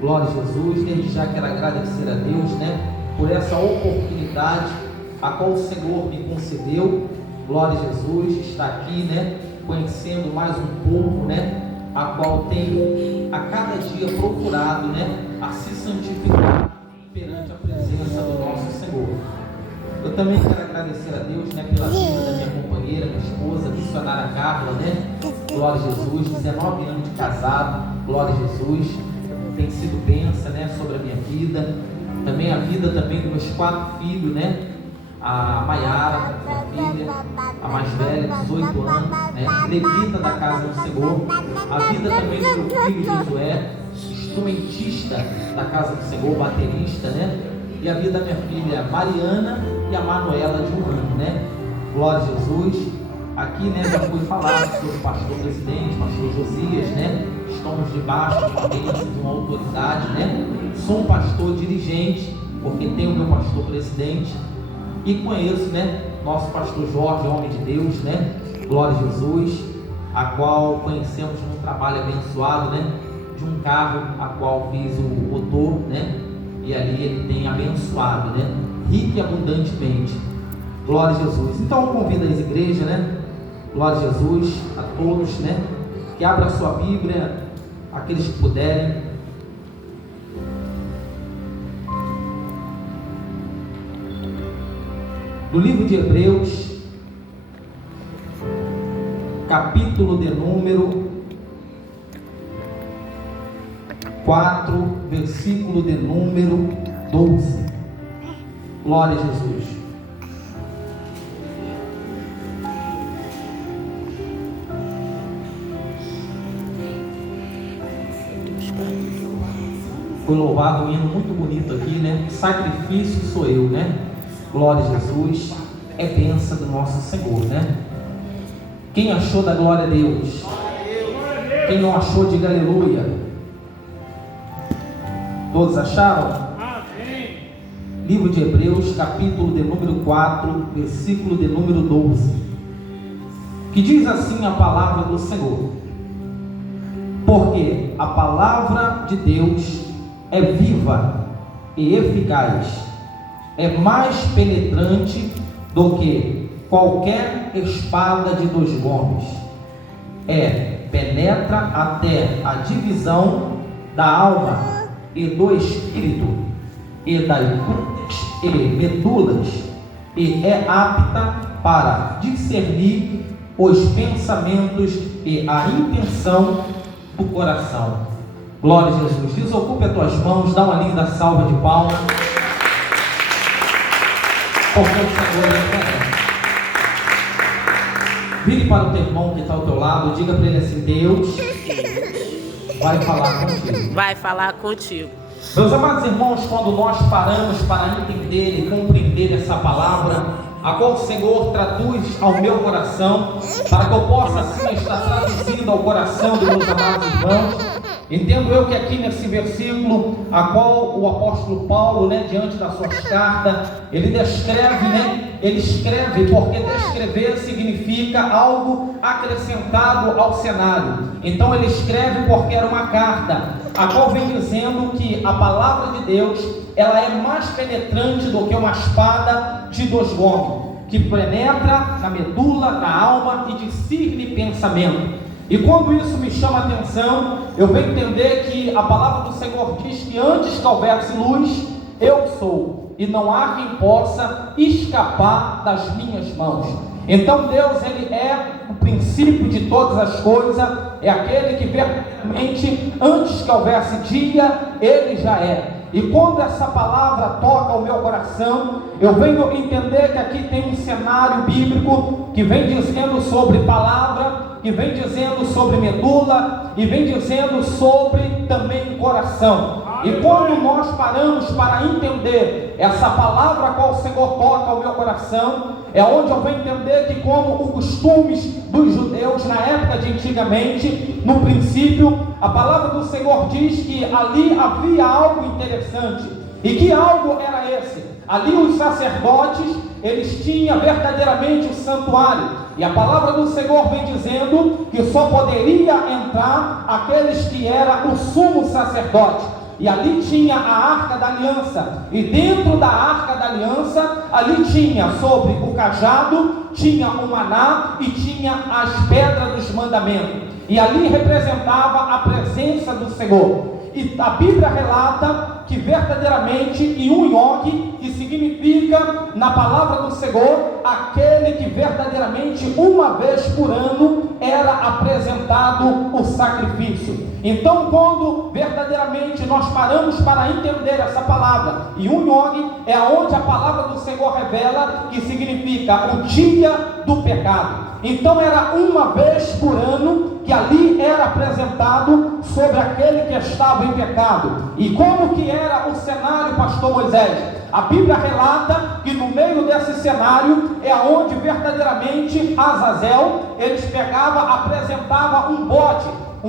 Glória a Jesus. Desde já quero agradecer a Deus, por essa oportunidade a qual o Senhor me concedeu. Glória a Jesus, está aqui, conhecendo mais um povo, a qual tem a cada dia procurado, a se santificar perante a presença do nosso Senhor. Eu também quero agradecer a Deus, pela vida da minha companheira, minha esposa, a missionária Carla, Glória a Jesus, 19 anos de casado, glória a Jesus, tem sido bênção, sobre a minha vida, também a vida também dos meus 4 filhos, a Maiara, minha filha, a mais velha, 18 anos, levita da casa do Senhor, a vida também do meu filho Josué, instrumentista da casa do Senhor, baterista, e a vida da minha filha Mariana e a Manuela de 1 ano, glória a Jesus. Aqui, já foi falado sobre o pastor presidente, pastor Josias, estamos debaixo de uma bênção, de uma autoridade, sou um pastor dirigente, porque tenho o meu pastor presidente, e conheço, nosso pastor Jorge, homem de Deus, glória a Jesus, a qual conhecemos num trabalho abençoado, de um carro, a qual fiz o motor, e ali ele tem abençoado, rico e abundantemente, glória a Jesus. Então eu convido as igrejas, glória a Jesus, a todos, que abra a sua Bíblia, aqueles que puderem. No livro de Hebreus, capítulo de número 4, versículo de número 12. Glória a Jesus. Foi louvado um hino muito bonito aqui, Sacrifício sou eu, Glória a Jesus, é bênção do nosso Senhor, Quem achou da glória a Deus? Quem não achou, diga aleluia. Todos acharam? Amém. Livro de Hebreus, capítulo de número 4, versículo de número 12, que diz assim a palavra do Senhor: porque a palavra de Deus é viva e eficaz, é mais penetrante do que qualquer espada de 2 gumes, penetra até a divisão da alma e do espírito e das juntas e medulas, e é apta para discernir os pensamentos e a intenção do coração. Glória a Jesus. Desocupe as tuas mãos, dá uma linda salva de palmas, porque o Senhor é bom. Vire para o teu irmão que está ao teu lado, diga para ele assim: Deus vai falar contigo. Vai falar contigo. Meus amados irmãos, quando nós paramos para entender e compreender essa palavra, a qual o Senhor traduz ao meu coração, para que eu possa assim estar traduzindo ao coração dos meus amados irmãos, entendo eu que aqui nesse versículo, a qual o apóstolo Paulo, diante das suas cartas, ele descreve, ele escreve, porque descrever significa algo acrescentado ao cenário. Então ele escreve porque era uma carta, a qual vem dizendo que a palavra de Deus, ela é mais penetrante do que uma espada de 2 gumes, que penetra na medula, na alma e discerne pensamento. E quando isso me chama a atenção, eu venho entender que a palavra do Senhor diz que antes que houvesse luz, eu sou, e não há quem possa escapar das minhas mãos. Então Deus, ele é o princípio de todas as coisas, é aquele que verdadeiramente, antes que houvesse dia, ele já é. E quando essa palavra toca o meu coração, eu venho entender que aqui tem um cenário bíblico que vem dizendo sobre palavra, que vem dizendo sobre medula e vem dizendo sobre também coração. E quando nós paramos para entender essa palavra a qual o Senhor toca ao meu coração, é onde eu venho entender que, como os costumes dos judeus na época de antigamente, no princípio, a palavra do Senhor diz que ali havia algo interessante. E que algo era esse? Ali os sacerdotes, eles tinham verdadeiramente o santuário, e a palavra do Senhor vem dizendo que só poderia entrar aqueles que eram o sumo sacerdote. e ali tinha a Arca da Aliança, e dentro da Arca da Aliança, ali tinha sobre o cajado, tinha o maná e tinha as pedras dos mandamentos, e ali representava a presença do Senhor. E a Bíblia relata que verdadeiramente Yud-Yog, que significa na palavra do Senhor, aquele que verdadeiramente uma vez por ano era apresentado o sacrifício. Então, quando verdadeiramente nós paramos para entender essa palavra, Yud-Yog é onde a palavra do Senhor revela que significa o dia do pecado. Então era uma vez por ano que ali era apresentado sobre aquele que estava em pecado. E como que era o cenário, pastor Moisés? A Bíblia relata que no meio desse cenário é onde verdadeiramente Azazel, eles apresentava um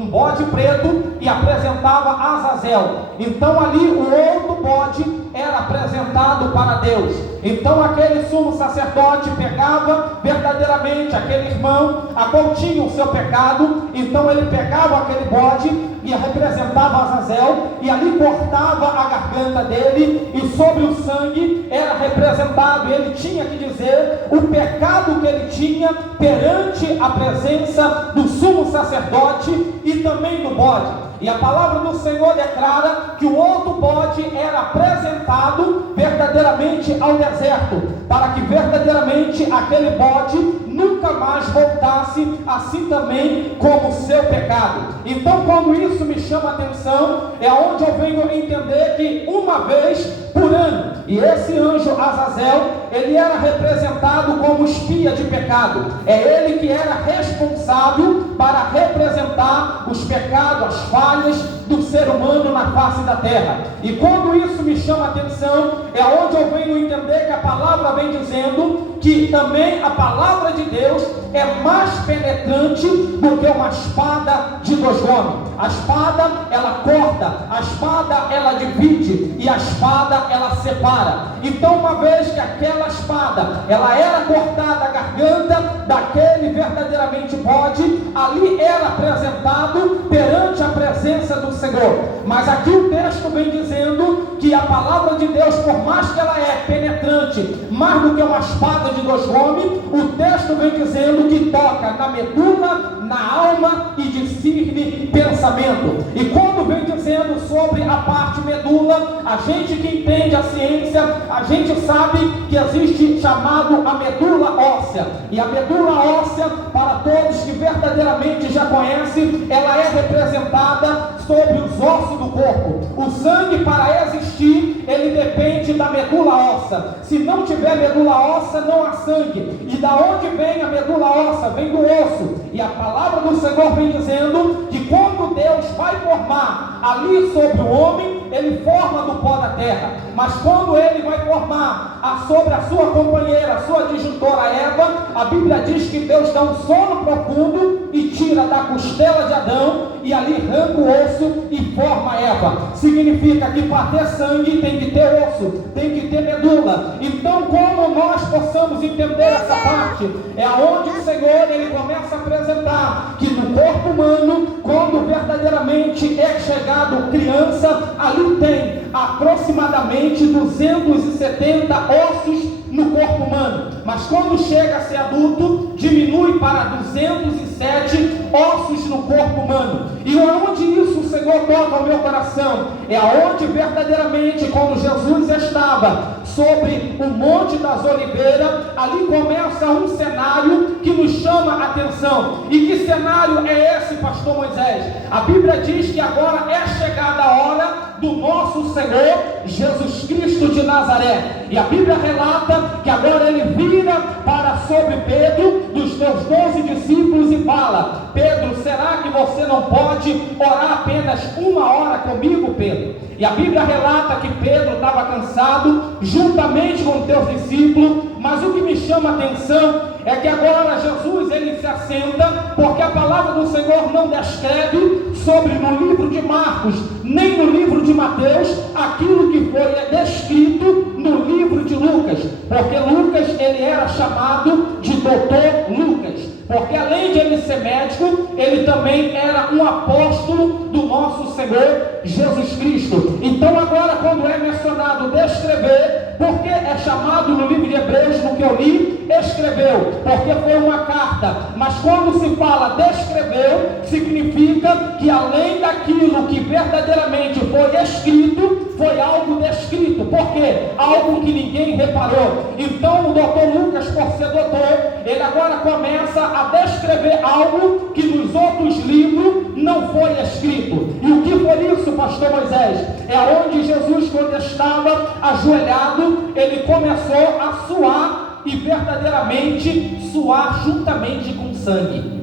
bode preto e apresentava Azazel. Então ali o outro bode era apresentado para Deus. Então aquele sumo sacerdote pegava verdadeiramente aquele irmão a qual tinha o seu pecado, então ele pegava aquele bode e representava Azazel, e ali cortava a garganta dele, e sobre o sangue era representado, ele tinha que dizer o pecado que ele tinha perante a presença do sumo sacerdote e também do bode. E a palavra do Senhor declara que o outro bode era apresentado verdadeiramente ao deserto, para que verdadeiramente aquele bode nunca mais voltasse, assim também como o seu pecado. Então, quando isso me chama a atenção, é onde eu venho entender que uma vez por ano, e esse anjo Azazel, ele era representado como espia de pecado. É ele que era responsável para representar os pecados, as falhas do ser humano na face da terra. E quando isso me chama a atenção, é onde eu venho entender que a palavra vem dizendo que também a palavra de Deus é mais penetrante do que uma espada de dois gumes. A espada, ela corta, a espada, ela divide, e a espada, ela separa. Então, uma vez que aquela espada, ela era cortada a garganta daquele verdadeiramente bode, ali era apresentado perante a presença do Senhor. Mas aqui o texto vem dizendo que a palavra de Deus, por mais que ela é penetrante, mais do que uma espada de dois gumes, o texto vem dizendo que toca na medula, na alma e discerne pensamento. E quando vem dizendo sobre a parte medula, a gente que entende a ciência, a gente sabe que existe chamado a medula óssea. E a medula óssea, para todos que verdadeiramente já conhecem, ela é representada sobre os ossos do corpo. O sangue, para existir, ele depende da medula óssea. Se não tiver medula óssea, não há sangue. E da onde vem a medula óssea? Vem do osso. E a palavra do Senhor vem dizendo que quando Deus vai formar ali sobre o homem, ele forma do pó da terra. Mas quando ele vai formar sobre a sua companheira, a sua disjuntora Eva, a Bíblia diz que Deus dá um sono profundo e tira da costela de Adão, e ali arranca o osso e forma Eva. Significa que para ter sangue tem que ter osso, tem que ter medula. Então, como nós possamos entender essa parte? É aonde o Senhor, ele começa a apresentar que no corpo humano, quando verdadeiramente é chegado criança, ali tem aproximadamente 270 ossos no corpo humano, mas quando chega a ser adulto, diminui para 207 ossos no corpo humano. E onde isso o Senhor toca ao meu coração? É aonde verdadeiramente, quando Jesus estava sobre o Monte das Oliveiras, ali começa um cenário que nos chama a atenção. E que cenário é esse, pastor Moisés? A Bíblia diz que agora é chegada a hora do nosso Senhor Jesus Cristo de Nazaré. E a Bíblia relata que agora ele vira para sobre Pedro, dos teus 12 discípulos, e fala: Pedro, será que você não pode orar apenas 1 hora comigo, Pedro? E a Bíblia relata que Pedro estava cansado, juntamente com os teus discípulos. Mas o que me chama a atenção é que agora Jesus, ele se assenta, porque a palavra do Senhor não descreve sobre no livro de Marcos, nem no livro de Mateus, aquilo que foi descrito no livro de Lucas, porque Lucas, ele era chamado de Doutor Lucas, porque além de ele ser médico, ele também era um apóstolo do nosso nosso Senhor Jesus Cristo. Então agora, quando é mencionado descrever, porque é chamado no livro de Hebreus, no que eu li, escreveu, porque foi uma carta. Mas quando se fala descreveu, significa que além daquilo que verdadeiramente foi escrito, foi algo descrito. Por quê? Algo que ninguém reparou. Então o doutor Lucas, por ser doutor, ele agora começa a descrever algo que nos outros livros não foi escrito. E o que foi isso, pastor Moisés? É onde Jesus, quando estava ajoelhado, ele começou a suar, e verdadeiramente suar juntamente com sangue.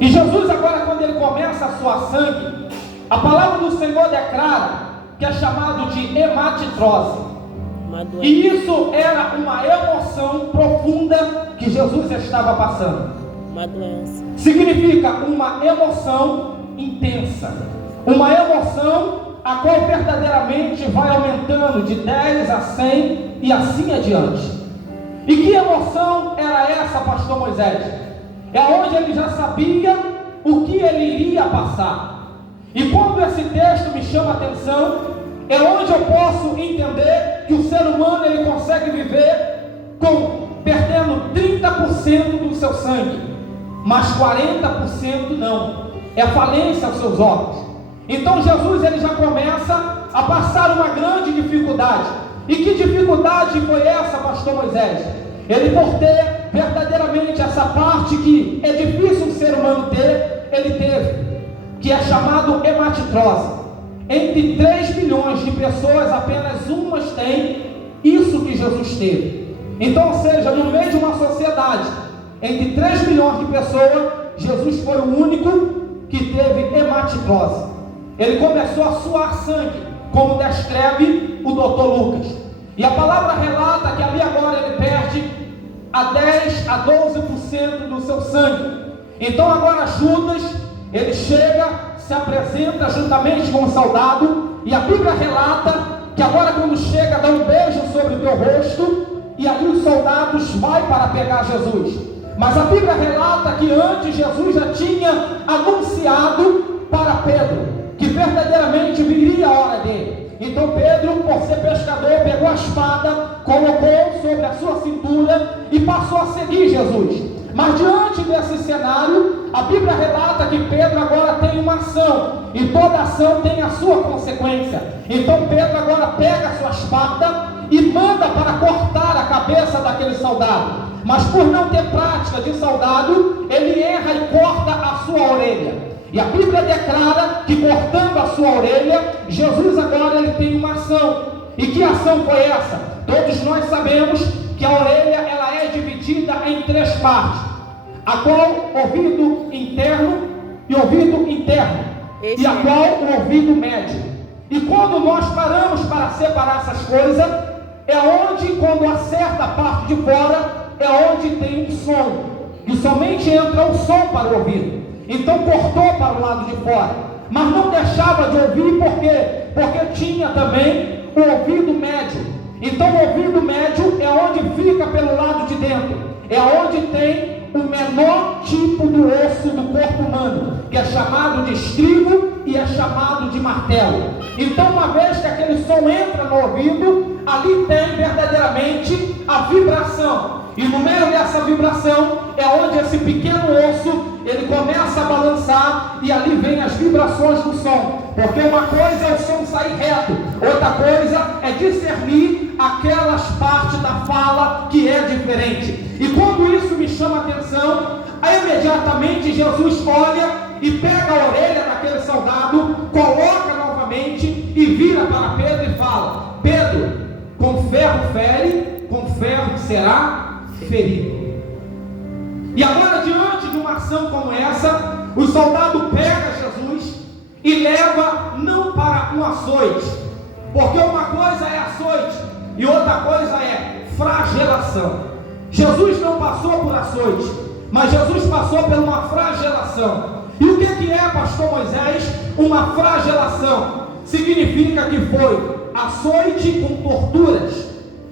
E Jesus agora, quando ele começa a suar sangue, a palavra do Senhor declara que é chamado de hematitrose. E isso era uma emoção profunda que Jesus estava passando. Uma doença. Significa uma emoção intensa, uma emoção a qual verdadeiramente vai aumentando de 10 a 100 e assim adiante. E que emoção era essa, pastor Moisés? É onde ele já sabia o que ele iria passar. E quando esse texto me chama a atenção, é onde eu posso entender que o ser humano ele consegue viver perdendo 30% do seu sangue, mas 40% não. É falência aos seus órgãos. Então Jesus ele já começa a passar uma grande dificuldade. E que dificuldade foi essa, pastor Moisés? Ele, por ter verdadeiramente essa parte que é difícil o ser humano ter, ele teve, que é chamado hematitrose. Entre 3 milhões de pessoas, apenas umas têm isso que Jesus teve. Então, ou seja, no meio de uma sociedade, entre 3 milhões de pessoas, Jesus foi o único que teve hematitrose. Ele começou a suar sangue, como descreve o doutor Lucas. E a palavra relata que ali agora ele perde a 10 a 12% do seu sangue. Então agora Judas, ele chega, se apresenta juntamente com o soldado, e a Bíblia relata que agora quando chega, dá um beijo sobre o teu rosto, e ali os soldados vai para pegar Jesus. Mas a Bíblia relata que antes Jesus já tinha anunciado para Pedro que verdadeiramente viria a hora dele. Então Pedro, por ser pescador, pegou a espada, colocou sobre a sua cintura e passou a seguir Jesus. Mas diante desse cenário, a Bíblia relata que Pedro agora tem uma ação, e toda ação tem a sua consequência. Então Pedro agora pega a sua espada e manda para cortar a cabeça daquele soldado. Mas por não ter prática de soldado, ele erra e corta a sua orelha. E a Bíblia declara que cortando a sua orelha, Jesus agora ele tem uma ação. E que ação foi essa? Todos nós sabemos que a orelha ela é dividida em 3 partes, a qual ouvido interno e ouvido interno, e a qual o ouvido médio. E quando nós paramos para separar essas coisas, é onde, quando acerta a parte de fora, é onde tem um som, e somente entra o som para o ouvido. Então cortou para o lado de fora, mas não deixava de ouvir, por quê? Porque tinha também o ouvido médio. Então o ouvido médio é onde fica pelo lado de dentro, é onde tem o menor tipo do osso do corpo humano, que é chamado de estribo e é chamado de martelo. Então uma vez que aquele som entra no ouvido, ali tem verdadeiramente a vibração. E no meio dessa vibração é onde esse pequeno osso ele começa a balançar, e ali vem as vibrações do som. Porque uma coisa é o som sair reto, outra coisa é discernir aquelas partes da fala que é diferente. E quando isso me chama a atenção, aí imediatamente Jesus olha e pega a orelha daquele soldado, coloca novamente e vira para Pedro e fala: Pedro, com ferro fere, com ferro será ferido. E agora, diante de uma ação como essa, o soldado pega Jesus e leva não para um açoite, porque uma coisa é açoite e outra coisa é flagelação. Jesus não passou por açoite, mas Jesus passou por uma flagelação. E o que é, pastor Moisés, uma flagelação? Significa que foi açoite com torturas.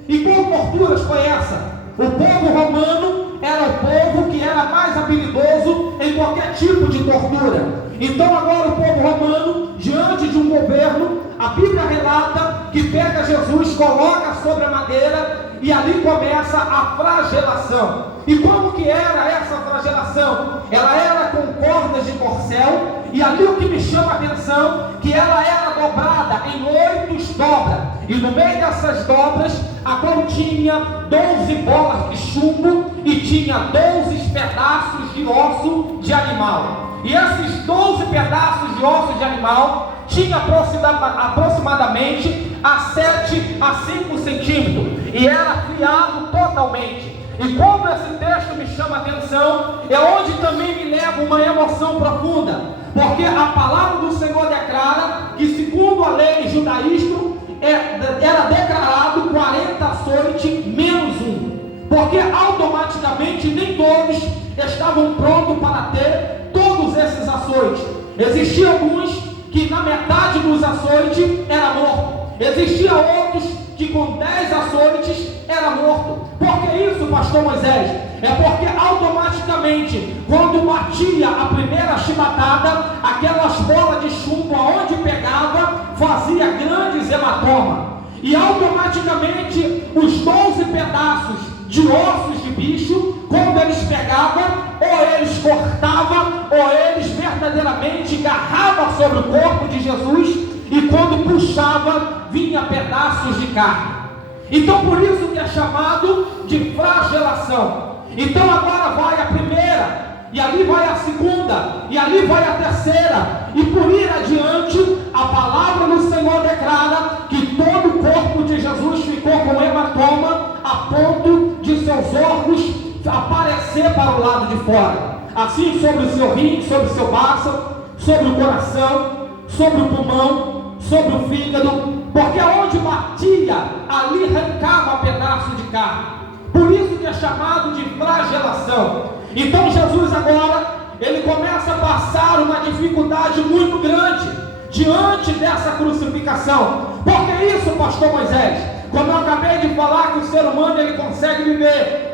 E qual torturas foi essa? O povo romano era o povo que era mais habilidoso em qualquer tipo de tortura. Então agora o povo romano, diante de um governo, a Bíblia relata que pega Jesus, coloca sobre a madeira e ali começa a flagelação. E como que era essa flagelação? Ela era com cordas de corcel, e ali o que me chama a atenção, que ela era dobrada em 8 dobras, e no meio dessas dobras, a qual tinha 12 bolas de chumbo, e tinha 12 pedaços de osso de animal. E esses 12 pedaços de osso de animal tinha aproximadamente a 7 a 5 centímetros, e era afiado totalmente. E como esse texto me chama a atenção, é onde também me leva uma emoção profunda, porque a palavra do Senhor declara que, segundo a lei judaísta, era declarado 40 açoites menos um, porque automaticamente nem todos estavam prontos para ter todos esses açoites. Existiam alguns que na metade dos açoites era morto, existiam outros que com 10 açoites era morto. Por que isso, pastor Moisés? É porque automaticamente, quando batia a primeira chibatada, aquelas bolas de chumbo aonde pegava, fazia grandes hematomas. E automaticamente, os 12 pedaços de ossos de bicho, quando eles pegavam, ou eles cortavam, ou eles verdadeiramente agarravam sobre o corpo de Jesus, e quando puxava, vinha pedaços de carne. Então por isso que é chamado de flagelação. Então agora vai a primeira, e ali vai a segunda, e ali vai a terceira, e por ir adiante, a palavra do Senhor declara que todo o corpo de Jesus ficou com hematoma, a ponto de seus órgãos aparecer para o lado de fora, assim sobre o seu rim, sobre o seu baço, sobre o coração, sobre o pulmão, sobre o fígado, porque onde batia, ali arrancava pedaço de carne. Por isso que é chamado de flagelação. Então Jesus agora, ele começa a passar uma dificuldade muito grande diante dessa crucificação. Por que isso, pastor Moisés? Como eu acabei de falar, que o ser humano ele consegue viver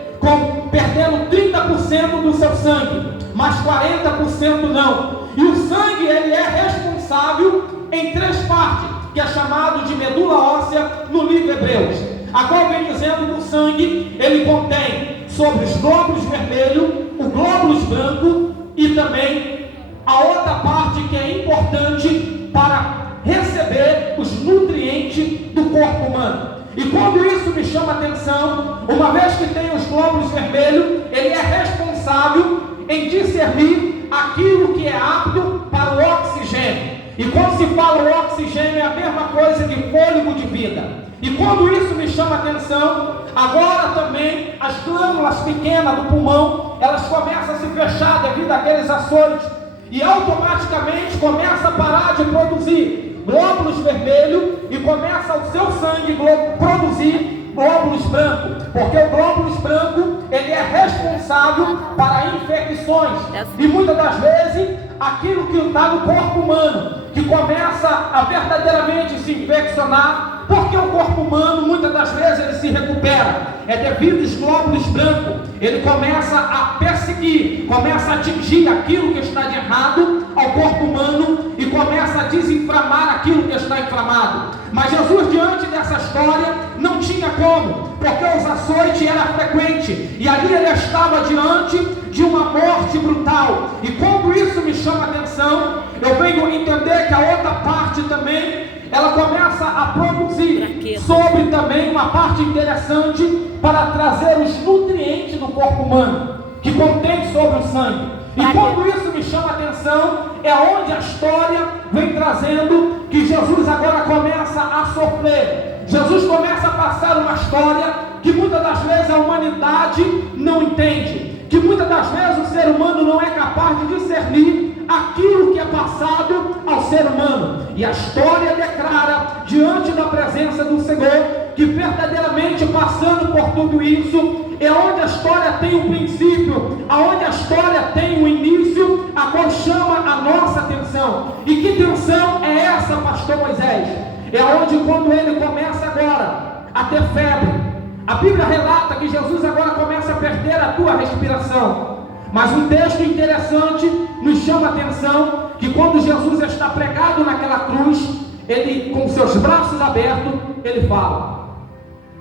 perdendo 30% do seu sangue, mas 40% não. E o sangue ele é responsável em 3 partes, que é chamado de medula óssea no livro Hebreus, a qual vem dizendo que o sangue ele contém sobre os glóbulos vermelhos, o glóbulos branco e também a outra parte que é importante para receber os nutrientes do corpo humano. E quando isso me chama a atenção, uma vez que tem os glóbulos vermelhos, ele é responsável em discernir aquilo que é apto para o oxigênio. E quando se fala o oxigênio, é a mesma coisa que fôlego de vida. E quando isso me chama a atenção, agora também as glândulas pequenas do pulmão, elas começam a se fechar devido àqueles açoites, e automaticamente começa a parar de produzir glóbulos vermelhos, e começa o seu sangue produzir glóbulos brancos, porque o glóbulos branco ele é responsável para infecções, e muitas das vezes aquilo que está no corpo humano, que começa a verdadeiramente se infeccionar, porque o corpo humano muitas das vezes ele se recupera, é devido aos glóbulos brancos, ele começa a perseguir, começa a atingir aquilo que está de errado ao corpo humano, e começa a desinflamar aquilo que está inflamado. Mas Jesus, diante dessa história, não tinha como, porque os açoites eram frequentes, e ali ele estava diante de uma morte brutal. E quando isso me chama a atenção, eu venho entender que a outra parte também, ela começa a produzir sobre também uma parte interessante para trazer os nutrientes do corpo humano, que contém sobre o sangue. E quando isso me chama a atenção, é onde a história vem trazendo que Jesus agora começa a sofrer. Jesus começa a passar uma história que muitas das vezes a humanidade não entende, que muitas das vezes o ser humano não é capaz de discernir aquilo que é passado ao ser humano. E a história declara, diante da presença do Senhor, que verdadeiramente passando por tudo isso, é onde a história tem um princípio, aonde a história tem um início, a qual chama a nossa atenção. E que tensão é essa, pastor Moisés? É onde, quando ele começa agora a ter febre, a Bíblia relata que Jesus agora começa a perder a tua respiração. Mas um texto interessante nos chama a atenção, que quando Jesus está pregado naquela cruz, ele, com seus braços abertos, ele fala: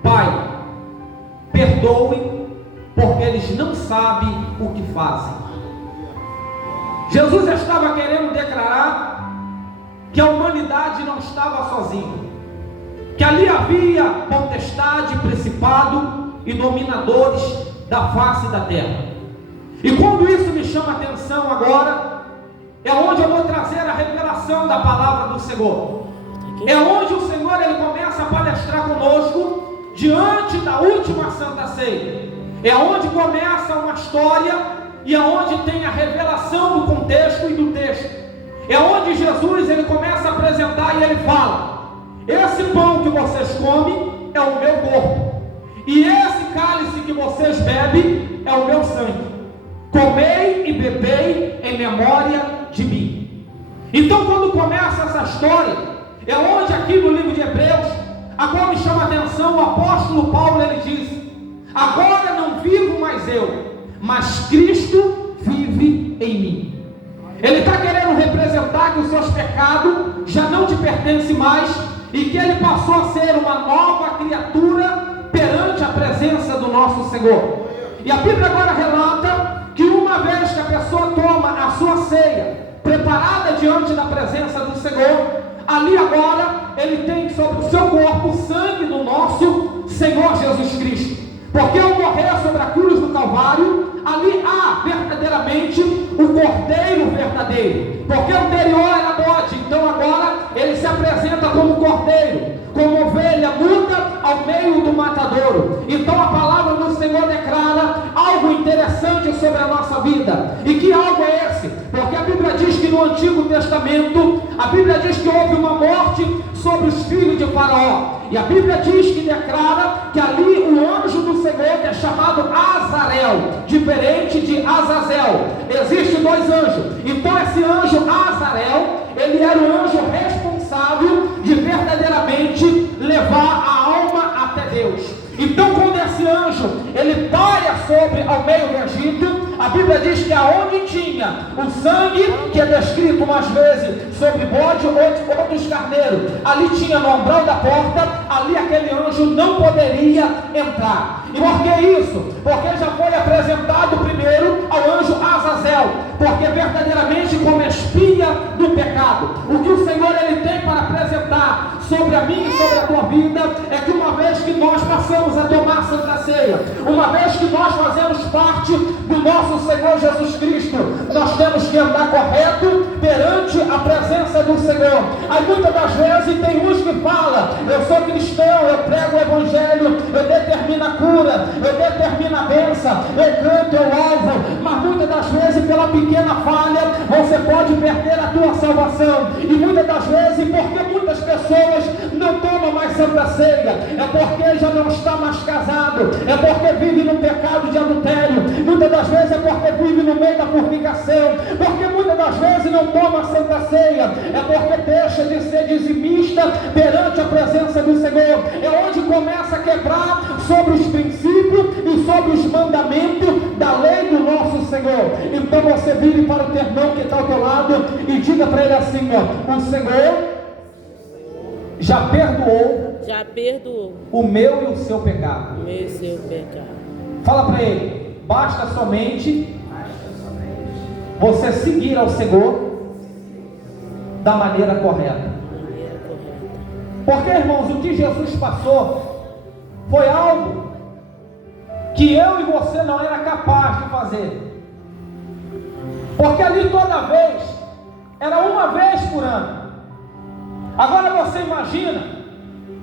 Pai, perdoe, porque eles não sabem o que fazem. Jesus estava querendo declarar que a humanidade não estava sozinha, que ali havia potestade, principado e dominadores da face da terra. E quando isso me chama a atenção agora, é onde eu vou trazer a revelação da palavra do Senhor. É onde o Senhor ele começa a palestrar conosco diante da última Santa Ceia. É onde começa uma história e é onde tem a revelação do contexto e do texto. É onde Jesus ele começa a apresentar e ele fala: esse pão que vocês comem é o meu corpo, e esse cálice que vocês bebem é o meu sangue. Comei e bebei em memória de mim. Então, quando começa essa história, é onde aqui no livro de Hebreus, a qual me chama a atenção, o apóstolo Paulo ele diz: agora não vivo mais eu, mas Cristo vive em mim. Ele está querendo representar que os seus pecados já não te pertencem mais, e que ele passou a ser uma nova criatura perante a presença do nosso Senhor. E a Bíblia agora relata que uma vez que a pessoa toma a sua ceia, preparada diante da presença do Senhor, ali agora ele tem sobre o seu corpo o sangue do nosso Senhor Jesus Cristo. Porque ao morrer sobre a cruz do Calvário, ali há verdadeiramente o Cordeiro verdadeiro. Porque o anterior era bode, então agora ele se apresenta como Cordeiro, como ovelha muda ao meio do matadouro. Então a palavra do Senhor declara algo interessante sobre a nossa vida. E que algo é esse? Porque a Bíblia diz que no Antigo Testamento, a Bíblia diz que houve uma morte sobre os filhos de Faraó. E a Bíblia diz que declara que ali o anjo do Senhor, que é chamado Azarel, diferente de Azazel. Existem dois anjos. Então esse anjo Azarel, ele era o anjo responsável de verdadeiramente levar a alma até Deus. Então quando esse anjo ele paira sobre ao meio do Egito, a Bíblia diz que aonde tinha o sangue, que é descrito umas vezes sobre bode, outros carneiros, ali tinha no umbral da porta, ali aquele anjo não poderia entrar. E por que isso? Porque já foi apresentado primeiro ao anjo Azazel, porque verdadeiramente como espia do pecado. O que o Senhor ele tem para apresentar sobre a minha e sobre a tua vida é que uma vez que nós passamos a tomar a Santa Ceia, uma vez que nós fazemos parte do nosso Senhor Jesus Cristo, nós temos que andar correto perante a presença do Senhor. Aí muitas das vezes tem uns que falam: eu sou cristão, eu prego o evangelho, eu determino a cura, eu determino a bênção, eu canto, eu louvo, mas muitas das vezes pela pequena falha você pode perder a tua salvação. E muitas das vezes, porque muitas pessoas não tomam mais Santa Ceia, é porque já não está mais casado, é porque vive no pecado de adultério, muitas das vezes é porque vive no meio da fornicação, porque muitas das vezes não toma a Santa Ceia, é porque deixa de ser dizimista perante a presença do Senhor. É onde começa a quebrar sobre os princípios e sobre os mandamentos da lei do nosso Senhor. Então você vire para o teu irmão que está ao teu lado e diga para ele assim: ó, o Senhor já perdoou o meu e o seu pecado. Fala para ele: basta somente você seguir ao Senhor da maneira correta. Porque, irmãos, o que Jesus passou foi algo que eu e você não era capaz de fazer. Porque ali toda vez era uma vez por ano. Agora você imagina,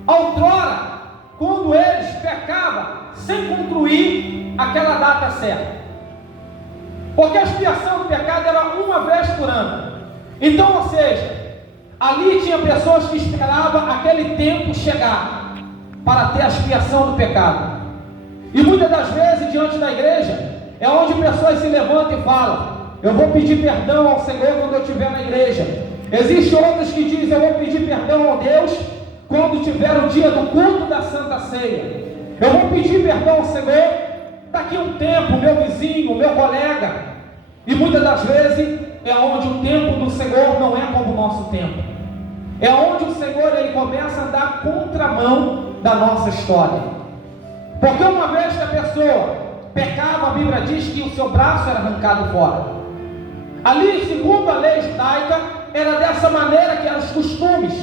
outrora, quando eles pecavam sem concluir aquela data certa. Porque a expiação do pecado era uma vez por ano. Então, ou seja, ali tinha pessoas que esperavam aquele tempo chegar para ter a expiação do pecado. E muitas das vezes, diante da igreja, é onde pessoas se levantam e falam: eu vou pedir perdão ao Senhor quando eu estiver na igreja. Existem outros que dizem: eu vou pedir perdão ao Deus quando tiver o dia do culto da Santa Ceia. Eu vou pedir perdão ao Senhor daqui a um tempo, meu vizinho, meu colega. E muitas das vezes é onde o tempo do Senhor não é como o nosso tempo. É onde o Senhor ele começa a dar contramão da nossa história. Porque uma vez que a pessoa pecava, a Bíblia diz que o seu braço era arrancado fora. Ali, segundo a lei judaica, era dessa maneira que eram os costumes.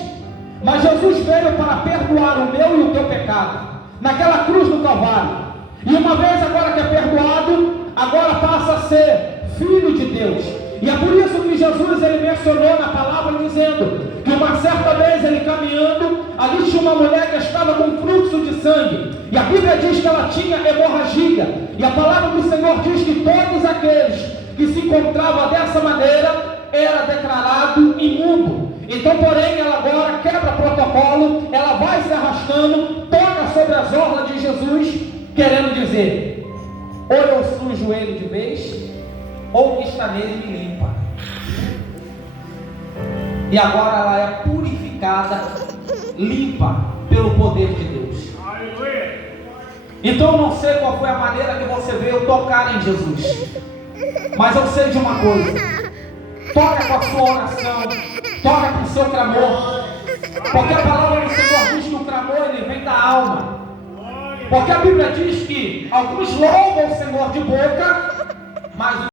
Mas Jesus veio para perdoar o meu e o teu pecado, naquela cruz do Calvário. E uma vez agora que é perdoado, agora passa a ser filho de Deus. E é por isso que Jesus ele mencionou na palavra dizendo que uma certa vez ele caminhando, ali tinha uma mulher que estava com fluxo de sangue. E a Bíblia diz que ela tinha hemorragia. E a palavra do Senhor diz que todos aqueles que se encontravam dessa maneira era declarado imundo. Então, porém, ela agora quebra protocolo, ela vai se arrastando, toca sobre as orlas de Jesus, querendo dizer: ou eu sujo ele de vez, ou o que está nele me limpa. E agora ela é purificada, limpa pelo poder de Deus. Então eu não sei qual foi a maneira que você veio tocar em Jesus, mas eu sei de uma coisa: toca com a sua oração, toca com o seu clamor, porque a palavra do Senhor diz que o clamor ele vem da alma. Porque a Bíblia diz que alguns louvam o Senhor de boca, mas